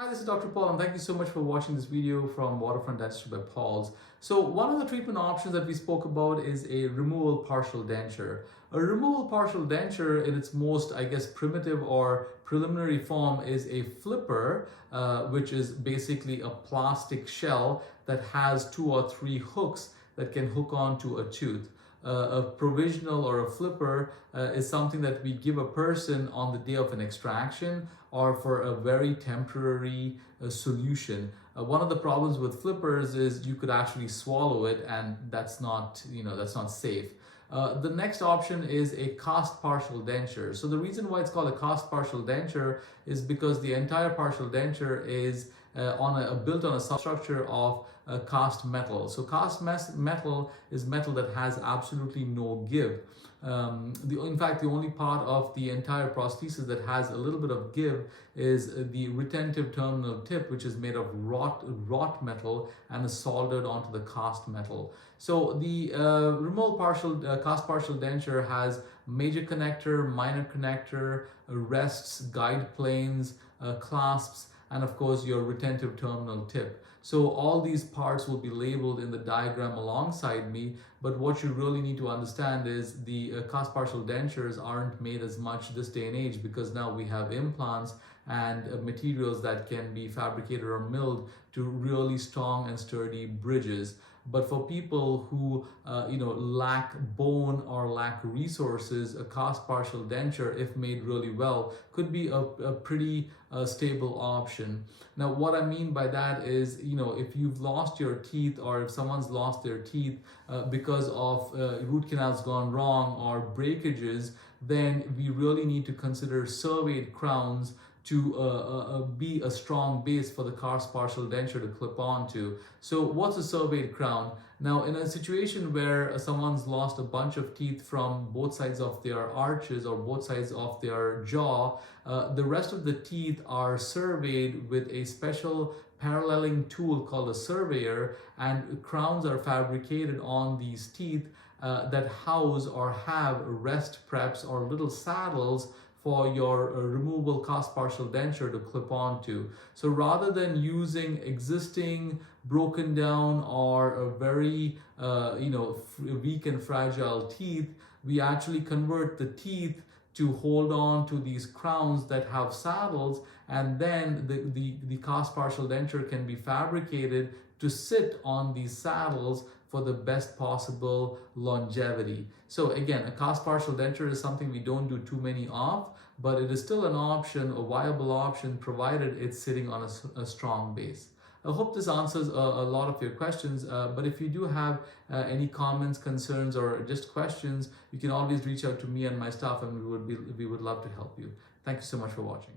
Hi, this is Dr. Paul, and thank you so much for watching this video from Waterfront Dentistry by Paul's. So one of the treatment options that we spoke about is a removal partial denture. A removal partial denture in its most, primitive or preliminary form is a flipper, which is basically a plastic shell that has 2 or 3 hooks that can hook onto a tooth. A provisional or a flipper is something that we give a person on the day of an extraction or for a very temporary solution. One of the problems with flippers is you could actually swallow it, and that's not safe. The next option is a cast partial denture. So the reason why it's called a cast partial denture is because the entire partial denture is built on a substructure of cast metal. So metal is metal that has absolutely no give. In fact, the only part of the entire prosthesis that has a little bit of give is the retentive terminal tip, which is made of wrought metal and is soldered onto the cast metal. So the removal cast partial denture has major connector, minor connector, rests, guide planes, clasps, and of course your retentive terminal tip. So all these parts will be labeled in the diagram alongside me, but what you really need to understand is the cast partial dentures aren't made as much this day and age, because now we have implants and materials that can be fabricated or milled to really strong and sturdy bridges. But for people who lack bone or lack resources, a cast partial denture, if made really well, could be a pretty stable option. Now, what I mean by that is, if you've lost your teeth, or if someone's lost their teeth because of root canals gone wrong or breakages, then we really need to consider surveyed crowns to be a strong base for the cast partial denture to clip onto. So what's a surveyed crown? Now, in a situation where someone's lost a bunch of teeth from both sides of their arches or both sides of their jaw, the rest of the teeth are surveyed with a special paralleling tool called a surveyor, and crowns are fabricated on these teeth that house or have rest preps or little saddles for your removable cast partial denture to clip onto. So rather than using existing broken down or a very weak and fragile teeth, we actually convert the teeth to hold on to these crowns that have saddles, and then the cast partial denture can be fabricated to sit on these saddles for the best possible longevity. So again, a cast partial denture is something we don't do too many of, but it is still an option, a viable option, provided it's sitting on a strong base. I hope this answers a lot of your questions, but if you do have any comments, concerns, or just questions, you can always reach out to me and my staff, and we would love to help you. Thank you so much for watching.